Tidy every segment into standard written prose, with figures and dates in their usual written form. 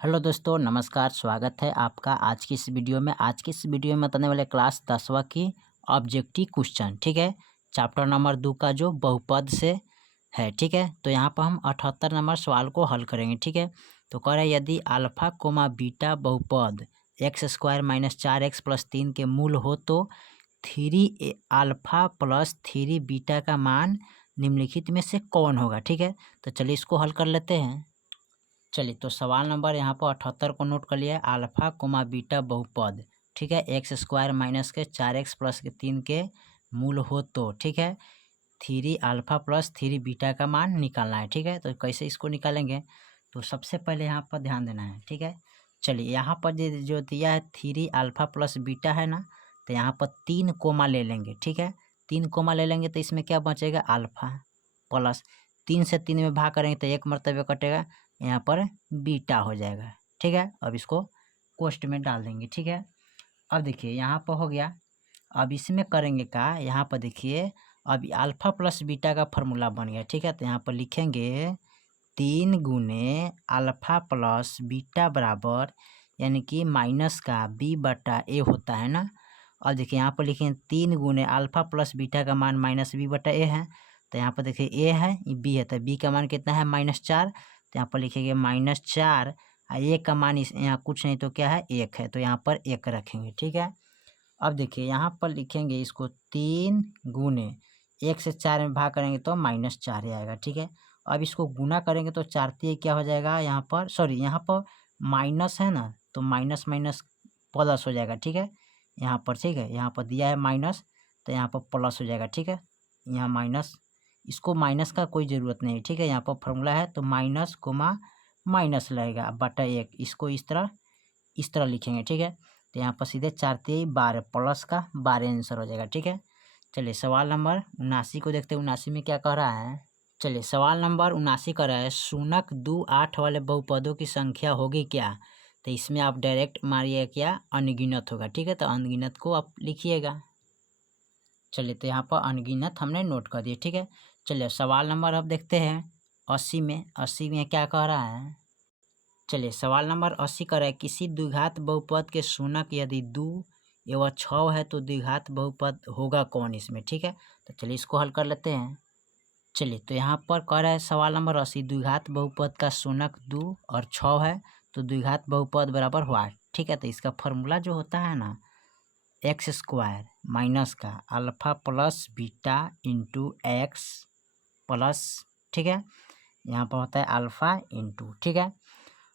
Hello दोस्तों, नमस्कार। स्वागत है आपका आज की इस वीडियो में। आज की इस वीडियो में बताने वाले क्लास 10वां की ऑब्जेक्टिव क्वेश्चन, ठीक है। चैप्टर नंबर 2 का जो बहुपद से है, ठीक है। तो यहाँ पर हम 78 नंबर सवाल को हल करेंगे, ठीक है। तो कह रहा है यदि अल्फा कोमा बीटा बहुपद x square minus 4x plus 3 के मूल हो तो 3 अल्फा प्लस 3 बीटा का मान निम्नलिखित में से कौन होगा, ठीक है। तो चलिए इसको हल कर लेते हैं। चलिए तो सवाल नंबर यहाँ पर 78 को नोट कर लिया है। अल्फा कोमा बीटा बहुपद, ठीक है, एक्स स्क्वायर माइनस के 4x प्लस के 3 के मूल हो तो, ठीक है, 3 अल्फा प्लस 3 बीटा का मान निकालना है, ठीक है। तो कैसे इसको निकालेंगे, तो सबसे पहले यहाँ पर ध्यान देना है, ठीक है। चलिए यहाँ पर जो दिया है 3 अल्फा प्लस बीटा है ना, तो यहाँ पर 3 कोमा ले लेंगे, ठीक है। 3 कोमा ले लेंगे तो इसमें क्या बचेगा, अल्फा प्लस 3 से 3 में भाग करेंगे तो एक मरतबे कटेगा, यहाँ पर बीटा हो जाएगा, ठीक है। अब इसको कोष्ट में डाल देंगे, ठीक है। अब देखिए यहाँ पर हो गया। अब इसमें करेंगे का, यहाँ पर देखिए अब अल्फा प्लस बीटा का फॉर्मूला बन गया, ठीक है। तो यहाँ पर लिखेंगे 3 गुने अल्फा प्लस बीटा बराबर यानी कि माइनस का बी बटा ए होता है ना। और देखिए यहाँ पर लिखेंगे 3 गुने अल्फा प्लस बीटा का मान माइनस बी बटा ए है। तो यहाँ पर देखिए ए है, बी है, तो बी का मान कितना है, -4। तो यहाँ पर लिखेंगे -4 और ए का मान इस यहाँ कुछ नहीं तो क्या है, 1 है, तो यहाँ पर 1 रखेंगे, ठीक है। अब देखिए यहाँ पर लिखेंगे इसको 3 गुने 1 से 4 में भाग करेंगे तो -4 ही आएगा, ठीक है। अब इसको गुना करेंगे तो 4 3 क्या हो जाएगा, यहाँ पर सॉरी यहाँ पर माइनस है ना, तो माइनस माइनस प्लस हो जाएगा, ठीक है। यहाँ पर ठीक है, यहाँ पर दिया है माइनस तो यहाँ पर प्लस हो जाएगा, ठीक है। यहाँ माइनस, इसको माइनस का कोई ज़रूरत नहीं, ठीक है। यहाँ पर फॉर्मूला है तो माइनस कोमा माइनस लगेगा बटा 1, इसको इस तरह लिखेंगे, ठीक है। तो यहाँ पर सीधे 4 3 12 प्लस का 12 आंसर हो जाएगा, ठीक है। चलिए सवाल नंबर 79 को देखते हैं। 79 में क्या कह रहा है, चलिए सवाल नंबर 79 कह रहा है शून्य 2 8 वाले बहुपदों की संख्या होगी क्या। तो इसमें आप डायरेक्ट मारिए क्या, अनगिनत होगा, ठीक है। तो अनगिनत को आप लिखिएगा। चलिए तो यहाँ पर अनगिनत हमने नोट कर दिए, ठीक है। चलिए सवाल नंबर अब देखते हैं 80 में। 80 में क्या कह रहा है, चलिए सवाल नंबर 80 कर रहा है किसी द्विघात बहुपद के शून्यक यदि 2 एवं 6 है तो द्विघात बहुपद होगा कौन इसमें, ठीक है। तो चलिए इसको हल कर लेते हैं। चलिए तो यहाँ पर कह रहा है सवाल नंबर 80 द्विघात बहुपद का शून्यक 2 और 6 है तो द्विघात बहुपद बराबर हुआ, ठीक है। तो इसका फॉर्मूला जो होता है ना, एक्स स्क्वायर माइनस का alpha plus beta into x plus, ठीक है, यहाँ पर होता है अल्फा इंटू, ठीक है।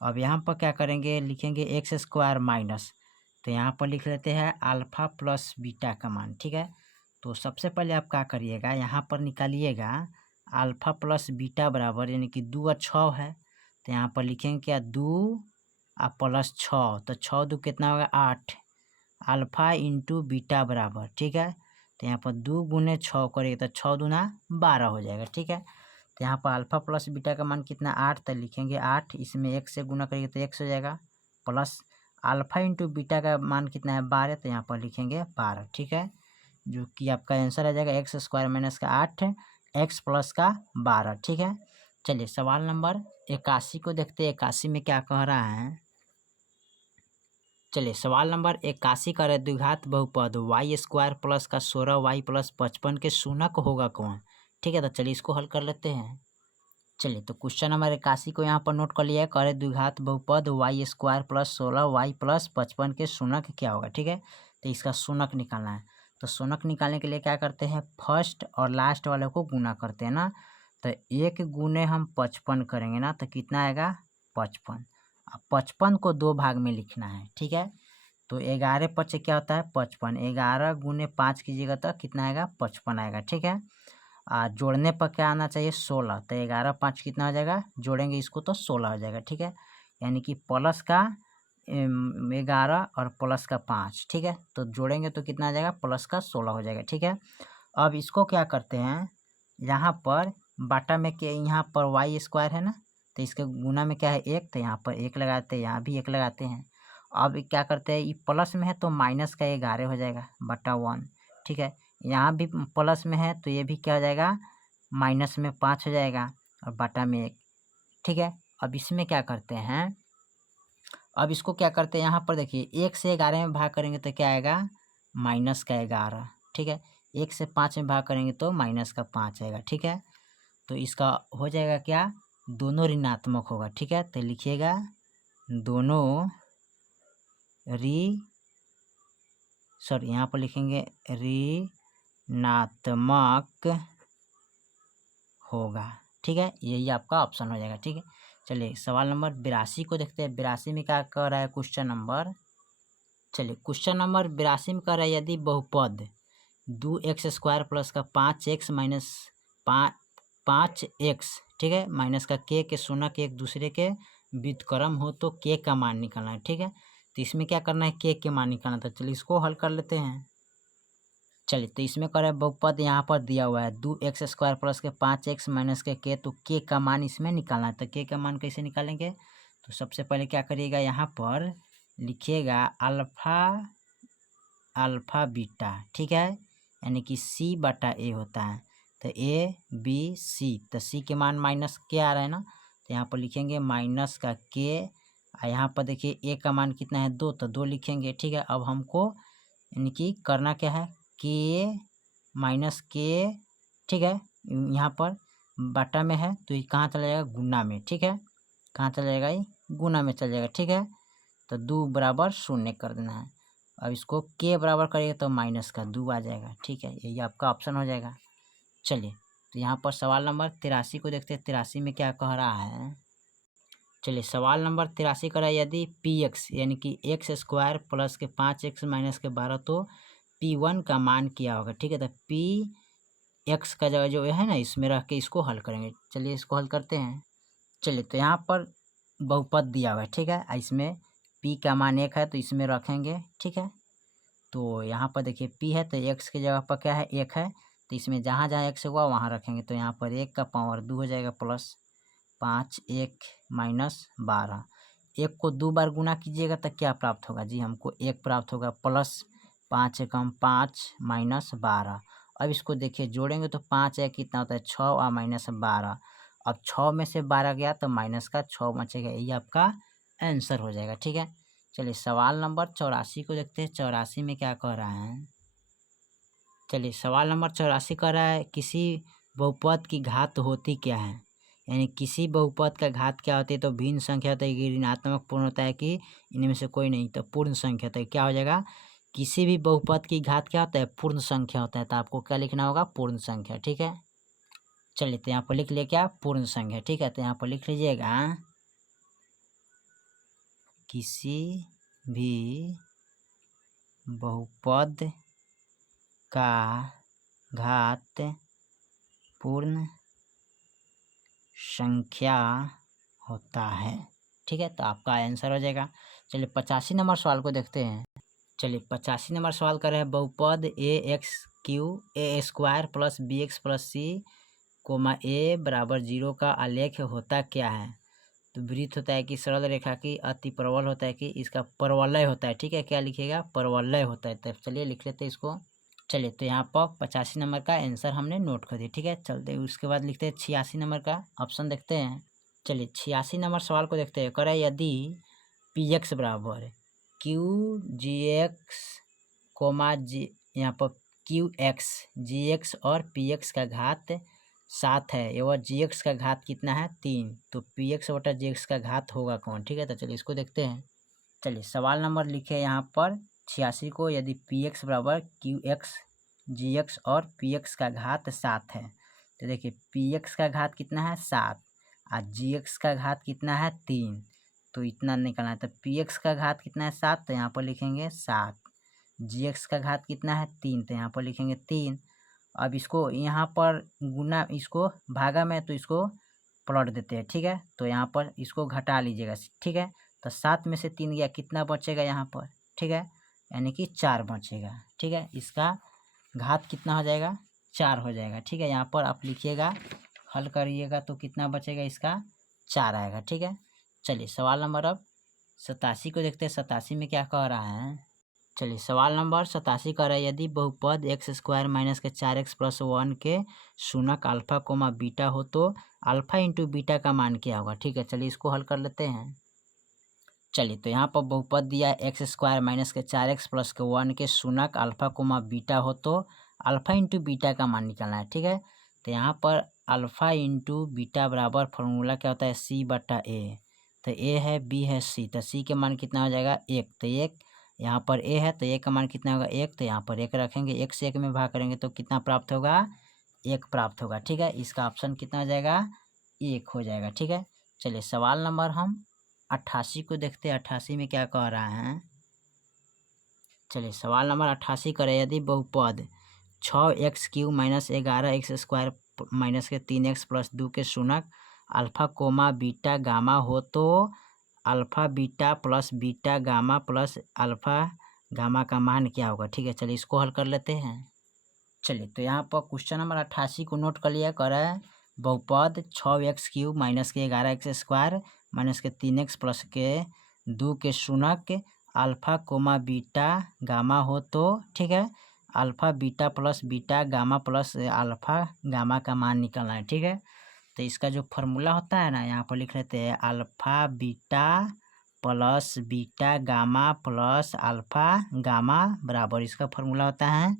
अब यहाँ पर क्या करेंगे, लिखेंगे एक्स स्क्वायर माइनस, तो यहाँ पर लिख लेते हैं अल्फा प्लस बीटा का मान, ठीक है। तो सबसे पहले आप क्या करिएगा, यहाँ पर निकालिएगा अल्फा प्लस बीटा बराबर यानी कि 2 और 6 है, तो यहाँ पर लिखेंगे क्या 2 और प्लस 6, तो 6 2 कितना होगा 8, अल्फा इंटू बीटा बराबर, ठीक है। तो यहाँ पर 2 गुने 6 करेंगे तो 6 दूना 12 हो जाएगा, ठीक है। तो यहाँ पर अल्फा प्लस बीटा का मान कितना 8, तो लिखेंगे 8, इसमें 1 से गुना करेंगे तो 1 हो जाएगा, प्लस अल्फा इंटू बीटा का मान कितना है 12, तो यहाँ पर लिखेंगे 12, ठीक है। जो कि आपका आंसर आ जाएगा एक्स स्क्वायर माइनस का 8 एक्स प्लस का 12, ठीक है। चलिए सवाल नंबर 81 को देखते हैं। 81 में क्या कह रहा है, चलिए सवाल नंबर 81 का द्विघात बहुपद वाई स्क्वायर प्लस का 16y प्लस 55 के शून्यक होगा कौन, ठीक है। तो चलिए इसको हल कर लेते हैं। चलिए तो क्वेश्चन नंबर 81 को यहाँ पर नोट कर लिया है, करे द्विघात बहुपद Y square plus 16y plus 55 के शून्यक क्या होगा, ठीक है। तो इसका शून्यक निकालना है। तो शून्यक निकालने के लिए क्या करते हैं, फर्स्ट और लास्ट वाले को गुना करते हैं ना। तो 1 गुने हम 55 करेंगे ना, तो कितना आएगा 55। अब 55 को 2 भाग में लिखना है, ठीक है। तो 11 पचे क्या होता है 55, 11 गुने 5 कीजिएगा तो कितना आएगा 55 आएगा, ठीक है। जोड़ने पर क्या आना चाहिए 16, तो 11 5 कितना हो जाएगा, जोड़ेंगे इसको तो 16 हो जाएगा, ठीक है। यानी कि प्लस का 11 और प्लस का 5, ठीक है। तो जोड़ेंगे तो कितना आ जाएगा, प्लस का 16 हो जाएगा, ठीक है। अब इसको क्या करते हैं, यहाँ पर बाटा में क्या, यहाँ पर वाई स्क्वायर है ना, तो इसके गुना में क्या है 1, तो यहाँ पर 1 लगाते हैं, यहाँ भी 1 लगाते हैं। अब क्या करते हैं, ये प्लस में है तो माइनस का 11 हो जाएगा बटा 1, ठीक है। यहाँ भी प्लस में है तो ये भी क्या हो जाएगा, माइनस में 5 हो जाएगा और बटा में 1, ठीक है। अब इसमें क्या करते हैं, अब इसको क्या करते हैं, यहाँ पर देखिए 1 से 11 में भाग करेंगे तो क्या आएगा, -11। ठीक है, 1 से 5 में भाग करेंगे तो -5 आएगा। ठीक है, तो इसका हो जाएगा क्या, दोनों ऋणात्मक होगा। ठीक है, तो लिखिएगा दोनों यहाँ पर लिखेंगे ऋणात्मक होगा। ठीक है, यही आपका ऑप्शन हो जाएगा। ठीक है, चलिए सवाल नंबर 82 को देखते हैं। 82 में क्या कह रहा है क्वेश्चन नंबर, चलिए क्वेश्चन नंबर 82 में कह रहा है यदि बहुपद 2x² प्लस का 5x माइनस 5x, ठीक है, माइनस का के शून्य के एक दूसरे के व्युत्क्रम हो तो के का मान निकालना है। ठीक है, तो इसमें क्या करना है, के मान निकालना था। चलिए इसको हल कर लेते हैं। चलिए तो इसमें कर रहे हैं बहुपद यहाँ पर दिया हुआ है 2x² प्लस के 5x माइनस के, तो के का मान इसमें निकालना है। तो के का मान कैसे निकालेंगे, तो सबसे पहले क्या करिएगा, यहाँ पर लिखिएगा अल्फा बीटा। ठीक है, यानी कि C/A होता है, तो ABC, तो C के मान माइनस के आ रहा है ना, तो यहाँ पर लिखेंगे माइनस का के। यहाँ पर देखिए A का मान कितना है 2, तो 2 लिखेंगे। ठीक है, अब हमको यानी कि करना क्या है, के माइनस के। ठीक है, यहाँ पर बटा में है तो ये कहाँ चला जाएगा, गुना में। ठीक है, कहाँ चला जाएगा, ये गुना में चल जाएगा। ठीक है, तो 2 बराबर 0 कर देना है। अब इसको के बराबर करिए तो माइनस का 2 आ जाएगा। ठीक है, यही आपका ऑप्शन हो जाएगा। चलिए तो यहाँ पर सवाल नंबर 83 को देखते हैं। 83 में क्या कह रहा है, चलिए सवाल नंबर 83 कह रहा है यदि px यानी कि x² प्लस के 5x माइनस के 12 तो p1 का मान क्या होगा। ठीक है, तो px का जगह जो है ना, इसमें रख के इसको हल करेंगे। चलिए इसको हल करते हैं। चलिए तो यहाँ पर बहुपद दिया हुआ है। ठीक है, इसमें p का मान 1 है तो इसमें रखेंगे। ठीक है, तो यहाँ पर देखिए p है तो x की जगह पर क्या है, 1 है, तो इसमें जहाँ जहाँ x हुआ वहाँ रखेंगे। तो यहाँ पर 1 का पावर 2 हो जाएगा प्लस 5 1 माइनस 12। 1 को 2 बार गुना कीजिएगा तो क्या प्राप्त होगा जी, हमको 1 प्राप्त होगा प्लस 5 एकम 5 माइनस 12। अब इसको देखिए जोड़ेंगे तो 5 है कितना होता है 6 और माइनस 12। अब 6 में से 12 गया तो माइनस का 6 बचेगा, यही आपका आंसर हो जाएगा। ठीक है, चलिए सवाल नंबर 84 को देखते हैं। 84 में क्या कह रहा है, चलिए सवाल नंबर 84 कह रहा है किसी बहुपद की घात होती क्या है, यानी किसी बहुपद का घात क्या होती है, तो भिन्न संख्या होता है कि ऋणात्मक पूर्ण होता है कि इनमें से कोई नहीं, तो पूर्ण संख्या होता है। क्या हो जाएगा, किसी भी बहुपद की घात क्या होता है, पूर्ण संख्या होता है। तो आपको क्या लिखना होगा, पूर्ण संख्या। ठीक है, चलिए तो यहाँ पर लिख लिया क्या, पूर्ण संख्या। ठीक है, तो यहाँ पर लिख लीजिएगा किसी भी बहुपद का घात पूर्ण संख्या होता है। ठीक है, तो आपका आंसर हो जाएगा। चलिए 85 नंबर सवाल को देखते हैं। चलिए 85 नंबर सवाल कर रहे हैं बहुपद a² plus bx plus c comma a बराबर 0 का आलेख होता क्या है। तो वृत्त होता है कि सरल रेखा की अति प्रबल होता है कि इसका परवलय होता है। ठीक है, क्या लिखिएगा, परवलय होता है। तो चलिए लिख लेते हैं इसको। चलिए तो यहाँ पर 85 नंबर का आंसर हमने नोट कर दिया। ठीक है, चलते उसके बाद लिखते हैं 86 नंबर का ऑप्शन देखते हैं। चलिए 86 नंबर सवाल को देखते हैं। करें यदि px बराबर qgx कोमा जी, यहाँ पर qx gx और px का घात 7 है एवं gx का घात कितना है 3, तो px बटा gx का घात होगा कौन। ठीक है, तो चलिए इसको देखते हैं। चलिए सवाल नंबर लिखे यहाँ पर 86 को, यदि px बराबर qx gx और px का घात 7 है, तो देखिए px का घात कितना है 7 और gx का घात कितना है 3, तो इतना निकालना है। तो px का घात कितना है 7, तो यहाँ पर लिखेंगे 7, gx का घात कितना है 3, तो यहाँ पर लिखेंगे 3। अब इसको यहाँ पर गुना, इसको भागा में, तो इसको पलट देते हैं। ठीक है, तो यहाँ पर इसको घटा लीजिएगा। ठीक है, तो 7 में से 3 गया, कितना बचेगा यहाँ पर, ठीक है, यानी कि 4 बचेगा। ठीक है, इसका घात कितना हो जाएगा, 4 हो जाएगा। ठीक है, यहाँ पर आप लिखिएगा, हल करिएगा तो कितना बचेगा, इसका 4 आएगा। ठीक है, चलिए सवाल नंबर अब 87 को देखते हैं। 87 में क्या कह रहा है, चलिए सवाल नंबर 87 कह रहा है यदि बहुपद x² माइनस के 4x प्लस 1 के शून्यक अल्फा कोमा बीटा हो तो अल्फा इंटू बीटा का मान क्या होगा। ठीक है, चलिए इसको हल कर लेते हैं। चलिए तो यहाँ पर बहुपद दिया है एक्स स्क्वायर माइनस के 4x प्लस के 1 के शून्यक अल्फा कोमा बीटा हो तो अल्फा इंटू बीटा का मान निकालना है। ठीक है, तो यहाँ पर अल्फा इंटू बीटा बराबर फॉर्मूला क्या होता है C/A। तो ए है, बी है, सी, तो सी के मान कितना हो जाएगा 1, तो 1 यहाँ पर ए है तो ए का मान कितना होगा 1, तो यहाँ पर 1 रखेंगे, 1 से 1 में भाग करेंगे तो कितना प्राप्त होगा 1 प्राप्त होगा। ठीक है, इसका ऑप्शन कितना हो जाएगा 1 हो जाएगा। ठीक है, चलिए सवाल नंबर हम 88 को देखते हैं। 88 में क्या कह रहा है, चलिए सवाल नंबर 88 करें, यदि बहुपद 6x³ माइनस 11x² माइनस के 3x प्लस 2 के शून्यक अल्फा कोमा बीटा गामा हो तो alpha beta plus beta gamma plus alpha gamma का मान क्या होगा। ठीक है, चलिए इसको हल कर लेते हैं। चलिए तो यहाँ पर क्वेश्चन नंबर 88 को नोट कर लिया, कर है बहुपद 6x³ माइनस के 11x² माइनस के 3x प्लस के 2 के शून्यक अल्फा कोमा बीटा गामा हो तो, ठीक है, alpha beta plus beta gamma plus alpha gamma का मान निकालना है। ठीक है, तो इसका जो फॉर्मूला होता है ना, यहाँ पर लिख लेते हैं alpha beta plus beta gamma plus alpha gamma बराबर इसका फॉर्मूला होता है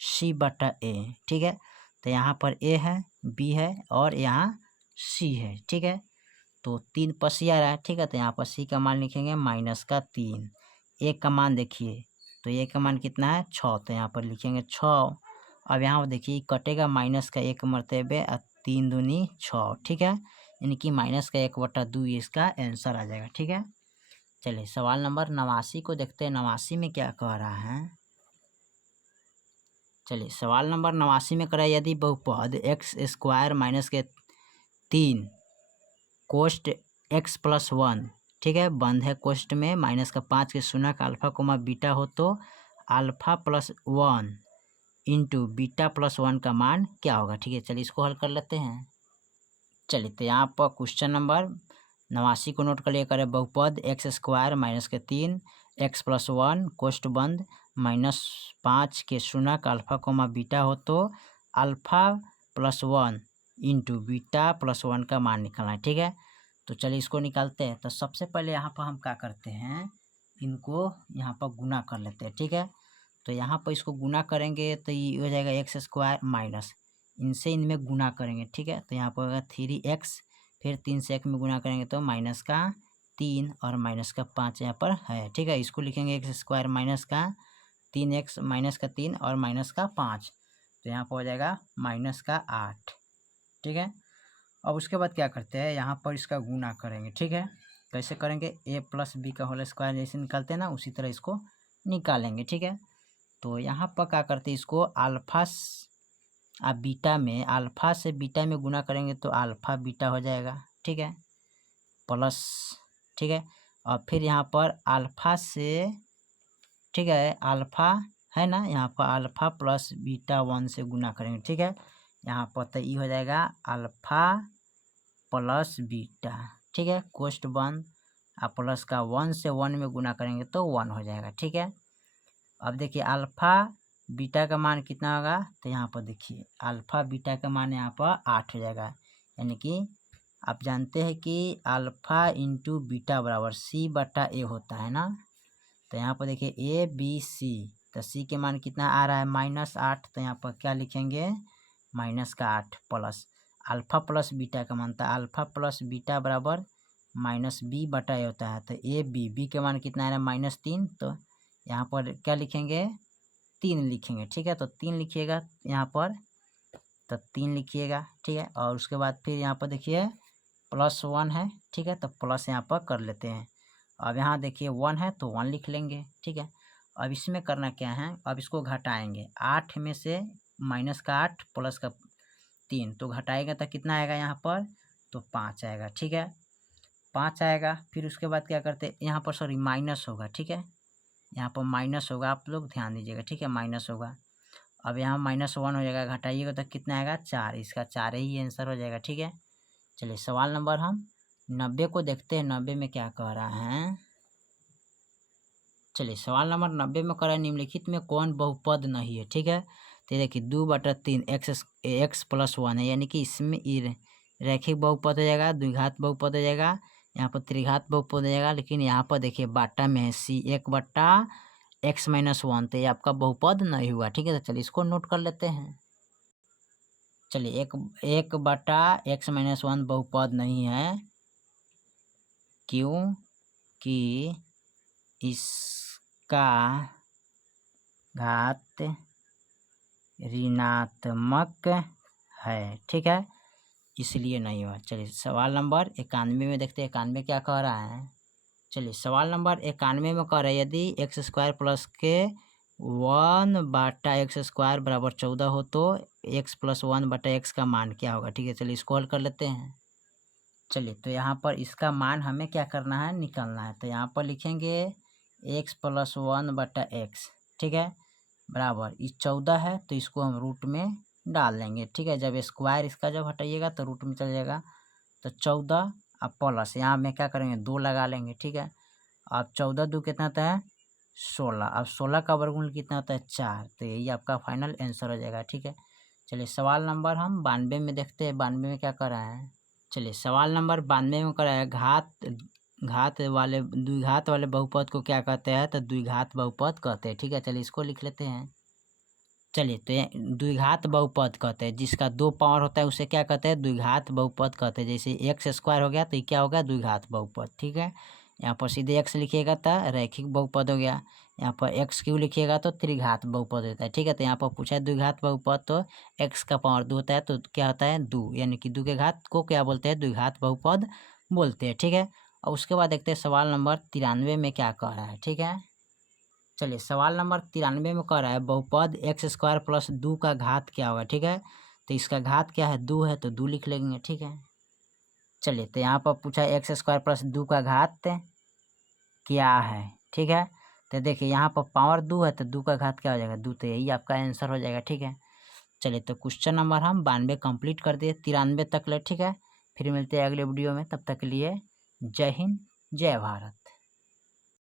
C/A। ठीक है, तो यहाँ पर ए है, बी है और यहाँ सी है। ठीक है, तो 3 पसिया रहा है। ठीक है, तो यहाँ पर सी का मान लिखेंगे -3। ए का मान देखिए, तो ए का मान कितना है 6, तो यहाँ पर लिखेंगे 6। अब यहाँ पर देखिए कटेगा माइनस का 1 मरतबे और 3 दूनी 6। ठीक है, यानी कि -1/2 इसका आंसर आ जाएगा। ठीक है, चलिए सवाल नंबर 89 को देखते हैं। 89 में क्या कह रहा है, चलिए सवाल नंबर 89 में करें, यदि बहुपद x² माइनस के 3 कोष्ट x प्लस 1, ठीक है, बंद है कोष्ट में, माइनस का 5 के शून्यक अल्फा कोमा बीटा हो तो alpha plus 1 into beta plus 1 का मान क्या होगा। ठीक है, चलिए इसको हल कर लेते हैं। चलिए तो यहाँ पर क्वेश्चन नंबर 89 को नोट कर लिया करें, बहुपद x² माइनस के 3 x प्लस 1 कोष्ट बंद -5 के शून्यक अल्फा कोमा बीटा हो तो alpha plus 1 into beta plus 1 का मान निकालना है। ठीक है, तो चलिए इसको निकालते हैं। तो सबसे पहले यहाँ पर हम क्या करते हैं, इनको यहाँ पर गुना कर लेते हैं। ठीक है, तो यहाँ पर इसको गुना करेंगे तो ये हो जाएगा x² माइनस, इनसे इनमें गुना करेंगे। ठीक है, तो यहाँ पर होगा 3x, फिर 3 से 1 में गुना करेंगे तो -3 और -5 यहाँ पर है। ठीक है, इसको लिखेंगे x² माइनस का 3x माइनस का 3 और -5, तो यहाँ पर हो जाएगा -8। ठीक है, अब उसके बाद क्या करते हैं, यहाँ पर इसका गुना करेंगे। ठीक है, कैसे करेंगे, a प्लस बी का होल स्क्वायर जैसे निकालते हैं ना, उसी तरह इसको निकालेंगे। ठीक है, तो यहाँ पर क्या करते हैं, इसको अल्फा बीटा में, अल्फा से बीटा में गुना करेंगे तो अल्फा बीटा हो जाएगा। ठीक है, प्लस, ठीक है, और फिर यहाँ पर अल्फा से, ठीक है, अल्फा है ना, यहाँ पर अल्फा प्लस बीटा 1 से गुना करेंगे। ठीक है, यहाँ पर तो ये हो जाएगा अल्फा प्लस बीटा। ठीक है, कोष्ट बंद, और प्लस का 1 से 1 में गुना करेंगे तो 1 हो जाएगा। ठीक है, अब देखिए अल्फा बीटा का मान कितना होगा, तो यहाँ पर देखिए अल्फा बीटा का मान यहाँ पर 8 हो जाएगा। यानी कि आप जानते हैं कि अल्फा इंटू बीटा बराबर C/A होता है ना, तो यहाँ पर देखिए ABC, तो C के मान कितना आ रहा है -8, तो यहाँ पर क्या लिखेंगे -8 प्लस अल्फा प्लस बीटा का मान था अल्फा प्लस बीटा बराबर -B/A होता है, तो B के मान कितना आ रहा है -3, तो यहाँ पर क्या लिखेंगे 3 लिखेंगे। ठीक है, तो 3 लिखिएगा यहाँ पर, तो 3 लिखिएगा। ठीक है, और उसके बाद फिर यहाँ पर देखिए +1 है। ठीक है, तो प्लस यहाँ पर कर लेते हैं। अब यहाँ देखिए 1 है तो 1 लिख लेंगे। ठीक है, अब इसमें करना क्या है, अब इसको घटाएंगे, 8 में से -8 प्लस का 3, तो घटाएगा तो कितना आएगा यहाँ पर, तो 5 आएगा। ठीक है, 5 आएगा। फिर उसके बाद क्या करते हैं, यहाँ पर सॉरी माइनस होगा। ठीक है, यहाँ पर माइनस होगा, आप लोग ध्यान दीजिएगा। ठीक है, माइनस होगा। अब यहाँ -1 हो जाएगा, घटाइएगा तो कितना आएगा 4, इसका 4 ही आंसर हो जाएगा। ठीक है, चलिए सवाल नंबर हम 90 को देखते हैं। 90 में क्या कह रहा है, चलिए सवाल नंबर 90 में कह रहा है निम्नलिखित में कौन बहुपद नहीं है। ठीक है, तो देखिए 2/3 x प्लस 1 है, यानी कि इसमें रैखिक बहुपद हो जाएगा, द्विघात बहुपद हो जाएगा, यहाँ पर त्रिघात बहुपद हो जाएगा, लेकिन यहाँ पर देखिए बाटा में है सी 1/x-1, तो ये आपका बहुपद नहीं हुआ। ठीक है, तो चलिए इसको नोट कर लेते हैं। चलिए 1/x-1 बहुपद नहीं है, क्योंकि इसका घात ऋणात्मक है। ठीक है, इसलिए नहीं हुआ। चलिए सवाल नंबर 91 में देखते हैं 91 क्या कह रहा है। चलिए सवाल नंबर 91 में कह रहा है यदि x² प्लस के 1/x² बराबर 14 हो तो x + 1/x का मान क्या होगा। ठीक है, चलिए इसको हल कर लेते हैं। चलिए तो यहाँ पर इसका मान हमें क्या करना है, निकालना है। तो यहाँ पर लिखेंगे x + 1/x। ठीक है, बराबर इस 14 है तो इसको हम रूट में डाल देंगे। ठीक है, जब स्क्वायर इसका जब हटाइएगा तो रूट में चल जाएगा। तो 14 अब प्लस यहाँ में क्या करेंगे 2 लगा लेंगे। ठीक है, अब 14 दूनी कितना होता है 16। अब 16 का वर्गमूल कितना होता है 4। तो यही आपका फाइनल आंसर हो जाएगा। ठीक है, चलिए सवाल नंबर हम 92 में देखते हैं 92 में क्या कर रहा है। चलिए सवाल नंबर 92 में कर रहा है द्विघात वाले बहुपद को क्या कहते हैं, तो द्विघात बहुपद कहते हैं। ठीक है, चलिए इसको लिख लेते हैं। चलिए तो ये द्विघात बहुपद कहते हैं, जिसका 2 पावर होता है उसे क्या कहते हैं, द्विघात बहुपद कहते हैं। जैसे x² हो गया तो ये क्या हो गया द्विघात बहुपद। ठीक है, यहाँ पर सीधे x लिखिएगा तो रैखिक बहुपद हो गया। यहाँ पर x³ लिखिएगा तो त्रिघात बहुपद होता है। ठीक है, तो यहाँ पर पूछा है द्विघात बहुपद, तो x का पावर 2 होता है तो क्या होता है 2, यानी कि 2 के घात को क्या बोलते हैं, द्विघात बहुपद बोलते हैं। ठीक है, और उसके बाद देखते हैं सवाल नंबर 93 में क्या कह रहा है। ठीक है, चलिए सवाल नंबर 93 में कह रहा है बहुपद x² प्लस 2 का घात क्या होगा। ठीक है, तो इसका घात क्या है 2 है तो 2 लिख लेंगे। ठीक है, चलिए तो यहाँ पर पूछा है x² प्लस 2 का घात क्या है। ठीक है, तो देखिए यहाँ पर पावर 2 है तो 2 का घात क्या हो जाएगा 2, तो यही आपका आंसर हो जाएगा। ठीक है, चलिए तो क्वेश्चन नंबर हम 92 कंप्लीट कर दिए 93 तक ले। ठीक है, फिर मिलते हैं अगले वीडियो में, तब तक के लिए जय हिंद जय भारत।